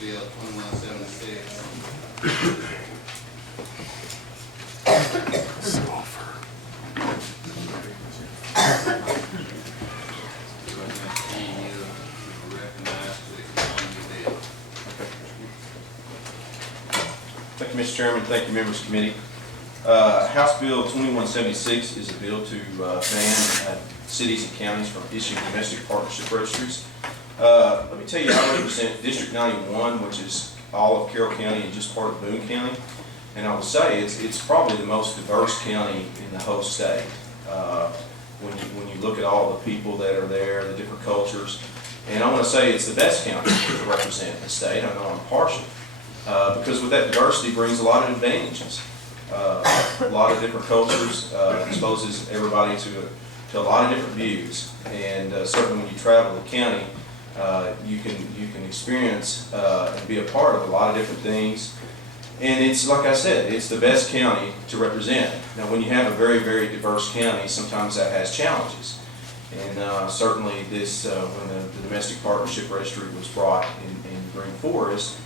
Bill 2176. Thank you, Mr. Chairman. Thank you, members of the committee. House Bill 2176 is a bill to ban cities and counties from issuing domestic partnership registries. Let me tell you, I represent District 91, which is all of Carroll County and just part of Boone County. And I will say it's probably the most diverse county in the whole state. When you look at all the people that are there, the different cultures. And I want to say it's the best county to represent the state. I know I'm partial. Because with that diversity brings a lot of advantages. A lot of different cultures, exposes everybody to a lot of different views. And certainly when you travel the county, you can experience and be a part of a lot of different things. And it's, like I said, it's the best county to represent. Now when you have a very, very diverse county, sometimes that has challenges. And certainly this, when the Domestic Partnership Registry was brought in Green Forest,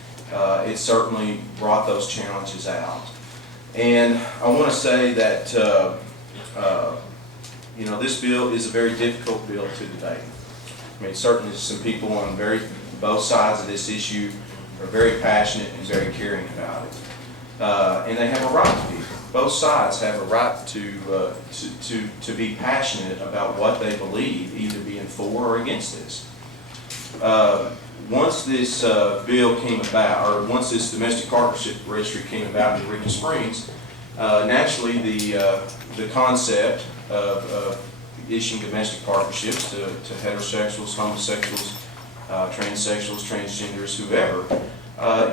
it certainly brought those challenges out. And I want to say that you know, this bill is a very difficult bill to debate. I mean, certainly some people on both sides of this issue are very passionate and very caring about it, and they have a right to be. Both sides have a right to be passionate about what they believe, either being for or against this. Once this bill came about, or once this Domestic Partnership Registry came about in Eureka Springs, naturally the concept of issuing domestic partnerships to heterosexuals, homosexuals, transsexuals, transgenders, whoever,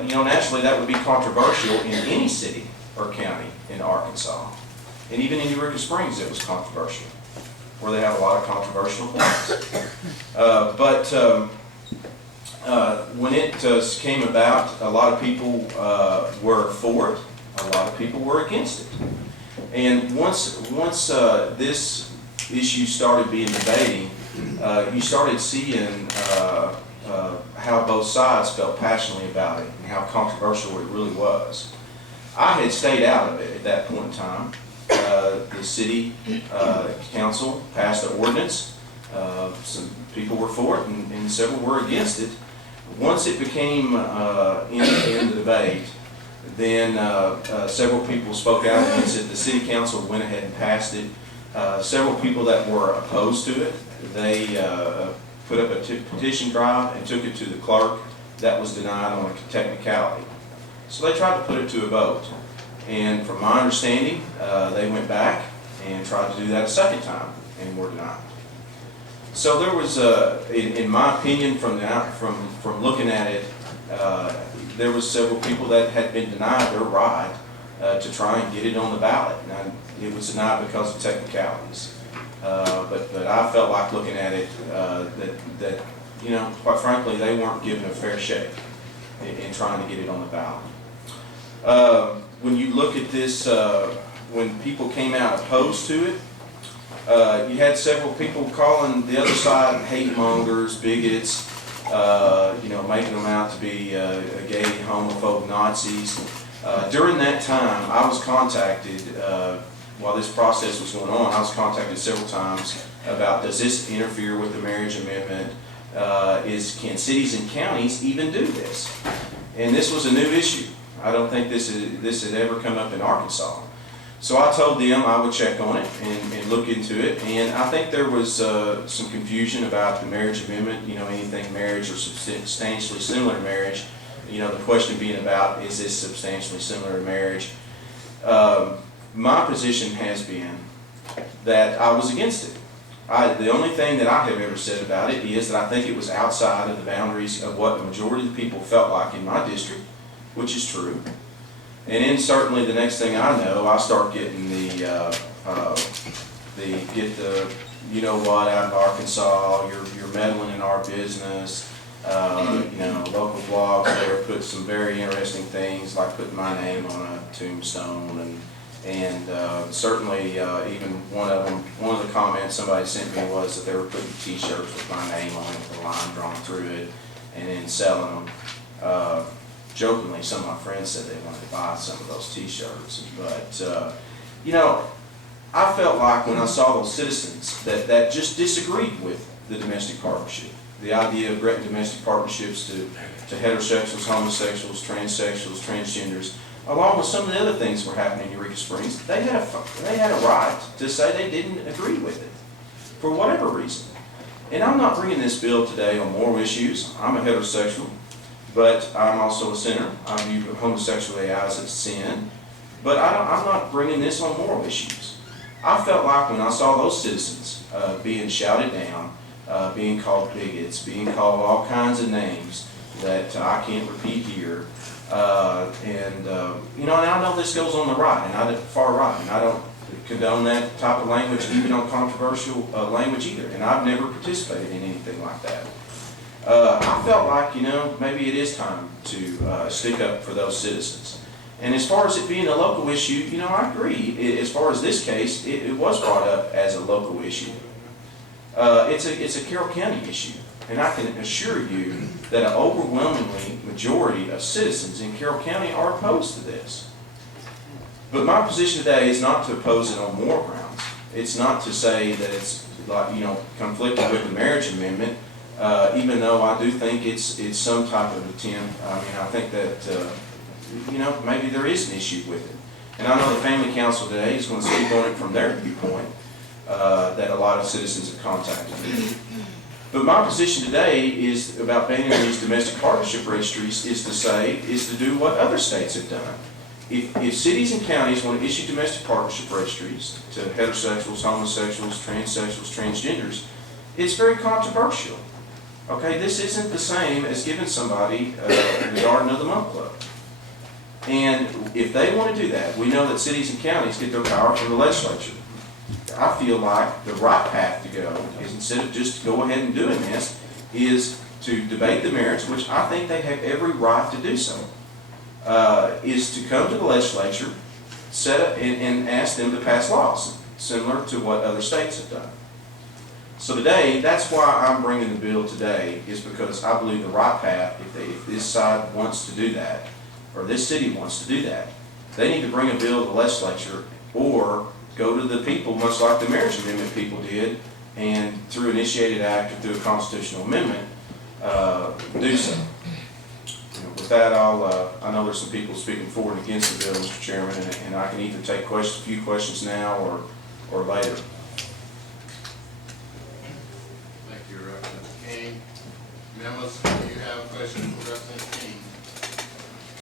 you know, naturally that would be controversial in any city or county in Arkansas. And even in Eureka Springs it was controversial, where they have a lot of controversial points. When it came about, a lot of people were for it, a lot of people were against it. And once this issue started being debated, you started seeing how both sides felt passionately about it and how controversial it really was. I had stayed out of it at that point in time. The city council passed an ordinance. Some people were for it and several were against it. Once it became in the debate, then several people spoke out against it. The city council went ahead and passed it. Several people that were opposed to it, they put up a petition drive and took it to the clerk. That was denied on a technicality. So they tried to put it to a vote. And from my understanding, they went back and tried to do that a second time and were denied. So there was, in my opinion, from looking at it, there was several people that had been denied their right to try and get it on the ballot. Now, it was denied because of technicalities. But I felt like looking at it that you know, quite frankly, they weren't given a fair shake in trying to get it on the ballot. When you look at this, when people came out opposed to it, you had several people calling the other side hate mongers, bigots, you know, making them out to be gay, homophobe Nazis. During that time, I was contacted, while this process was going on, I was contacted several times about, does this interfere with the marriage amendment? Can cities and counties even do this? And this was a new issue. I don't think this had ever come up in Arkansas. So I told them I would check on it and look into it, and I think there was some confusion about the marriage amendment, you know, anything marriage or substantially similar to marriage. You know, the question being about, is this substantially similar to marriage? My position has been that I was against it. The only thing that I have ever said about it is that I think it was outside of the boundaries of what the majority of the people felt like in my district, which is true. And then certainly the next thing I know, I start getting you know what, out of Arkansas, you're meddling in our business. You know, local blogs there put some very interesting things, like putting my name on a tombstone, and certainly even one of the comments somebody sent me was that they were putting T-shirts with my name on it with a line drawn through it, and then selling them. Jokingly, some of my friends said they wanted to buy some of those T-shirts, but you know, I felt like when I saw those citizens that just disagreed with the domestic partnership, the idea of granting domestic partnerships to heterosexuals, homosexuals, transsexuals, transgenders, along with some of the other things that were happening in Eureka Springs, they had a right to say they didn't agree with it for whatever reason. And I'm not bringing this bill today on moral issues. I'm a heterosexual, but I'm also a sinner. I view homosexuality as a sin, but I'm not bringing this on moral issues. I felt like when I saw those citizens being shouted down, being called bigots, being called all kinds of names that I can't repeat here, you know, and I know this goes on the right, and far right, and I don't condone that type of language, even on controversial language either, and I've never participated in anything like that. I felt like, you know, maybe it is time to stick up for those citizens. And as far as it being a local issue, you know, I agree. As far as this case, it was brought up as a local issue. It's a Carroll County issue, and I can assure you that an overwhelmingly majority of citizens in Carroll County are opposed to this. But my position today is not to oppose it on moral grounds. It's not to say that it's, like, you know, conflicting with the marriage amendment, even though I do think it's some type of attempt. I mean, I think that you know, maybe there is an issue with it. And I know the Family Council today is going to speak on it from their viewpoint, that a lot of citizens have contacted me. But my position today is about banning these domestic partnership registries is to do what other states have done. If cities and counties want to issue domestic partnership registries to heterosexuals, homosexuals, transsexuals, transgenders, it's very controversial. Okay, this isn't the same as giving somebody the Garden of the Month Club. And if they want to do that, we know that cities and counties get their power from the legislature. I feel like the right path to go is, instead of just go ahead and doing this, is to debate the merits, which I think they have every right to do so, is to come to the legislature, set up and ask them to pass laws, similar to what other states have done. So today, that's why I'm bringing the bill today, is because I believe the right path, if this side wants to do that, or this city wants to do that, they need to bring a bill to the legislature or go to the people, much like the marriage amendment people did, and through initiated act or through a constitutional amendment, do so. You know, with that, I know there's some people speaking for and against the bill, Mr. Chairman, and I can either take a few questions now or later. Thank you, Representative King. Members,